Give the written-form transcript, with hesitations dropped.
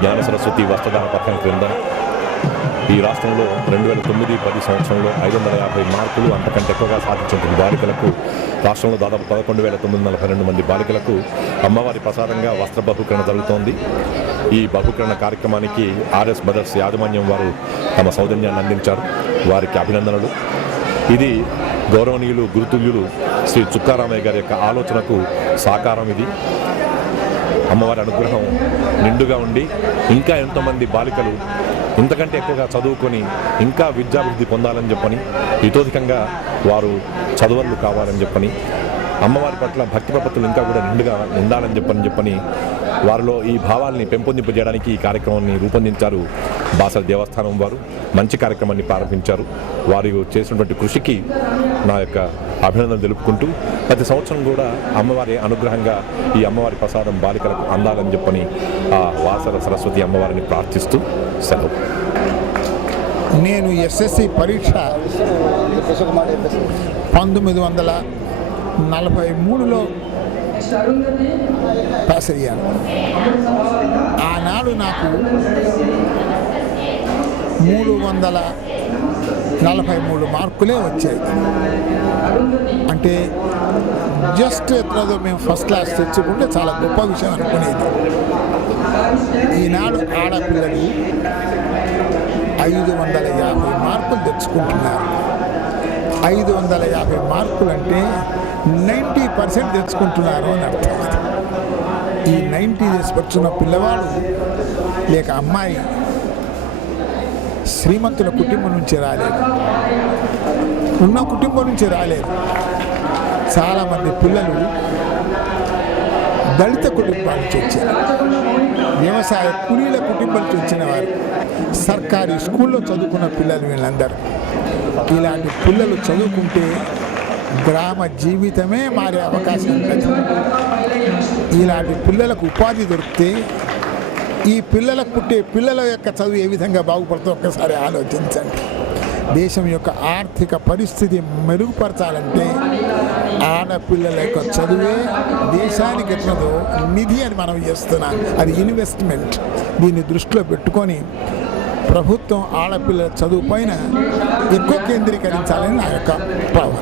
జ్ఞాన సరస్వతి వస్త్రదాన పథకం క్రింద ఈ రాష్ట్రంలో 2009-10 సంవత్సరంలో 550 మార్కులు అంతకంటే ఎక్కువగా సాధించిన బాలికలకు రాష్ట్రంలో దాదాపు 11,942 మంది బాలికలకు అమ్మవారి ప్రసాదంగా వస్త్ర బహుకరణ జరుగుతోంది. ఈ బహుకరణ కార్యక్రమానికి ఆర్ఎస్ బ్రదర్స్ యాజమాన్యం వారు తమ సౌజన్యాన్ని అందించారు. వారికి అభినందనలు. ఇది గౌరవనీయులు గురుతుల్యులు శ్రీ చుక్కారామయ్య గారి యొక్క ఆలోచనకు సాకారం. ఇది అమ్మవారి అనుగ్రహం నిండుగా ఉండి ఇంకా ఎంతోమంది బాలికలు ఇంతకంటే ఎక్కువగా చదువుకొని ఇంకా విద్యాభివృద్ధి పొందాలని చెప్పని, ఇతోధికంగా వారు చదువర్లు కావాలని చెప్పని, అమ్మవారి పట్ల భక్తి ప్రపత్తులు ఇంకా కూడా నిండుగా ఉండాలని చెప్పని వారిలో ఈ భావాల్ని పెంపొందింపజేయడానికి ఈ కార్యక్రమాన్ని రూపొందించారు బాసర దేవస్థానం వారు. మంచి కార్యక్రమాన్ని ప్రారంభించారు. వారు చేసినటువంటి కృషికి నా యొక్క అభినందనలు తెలుపుకుంటూ ప్రతి సంవత్సరం కూడా అమ్మవారి అనుగ్రహంగా ఈ అమ్మవారి ప్రసాదం బాలికలకు అందాలని చెప్పని ఆ బాసర సరస్వతి అమ్మవారిని ప్రార్థిస్తూ సెలవు. నేను ఎస్ఎస్సి పరీక్ష 1943లో పాస్ అయ్యాను. ఆనాడు నాకు 343 మార్కులే వచ్చాయి. అంటే జస్ట్ ఎట్లదో మేము ఫస్ట్ క్లాస్ తెచ్చుకుంటే చాలా గొప్ప విషయం అనుకునేది. ఈనాడు ఆడపిల్లలు 550 మార్కులు తెచ్చుకుంటున్నారు. 550 మార్కులు అంటే 90% తెచ్చుకుంటున్నారు అని అర్థం. ఈ 90 తెచ్చుకొచ్చిన పిల్లవాడు లేక అమ్మాయి శ్రీమంతుల కుటుంబం నుంచి రాలేదు, ఉన్న కుటుంబం నుంచి రాలేదు. చాలామంది పిల్లలు దళిత కుటుంబాల నుంచి వచ్చారు, వ్యవసాయ కూలీల కుటుంబాల నుంచి వచ్చిన వారు, సర్కారీ స్కూల్లో చదువుకున్న పిల్లలు వీళ్ళందరూ. ఇలాంటి పిల్లలు చదువుకుంటే గ్రామ జీవితమే మారే అవకాశం ఉంటుంది. ఇలాంటి పిల్లలకు ఉపాధి దొరికితే ఈ పిల్లలకు పుట్టే పిల్లల యొక్క చదువు ఏ విధంగా బాగుపడుతుందో ఒక్కసారి ఆలోచించండి. దేశం యొక్క ఆర్థిక పరిస్థితి మెరుగుపరచాలంటే ఆడపిల్లల యొక్క చదువే దేశానికి ఎట్లదో నిధి అని మనం చేస్తున్నాం. అది ఇన్వెస్ట్మెంట్. దీన్ని దృష్టిలో పెట్టుకొని ప్రభుత్వం ఆడపిల్లల చదువు పైన ఎక్కువ కేంద్రీకరించాలని నా యొక్క భావన.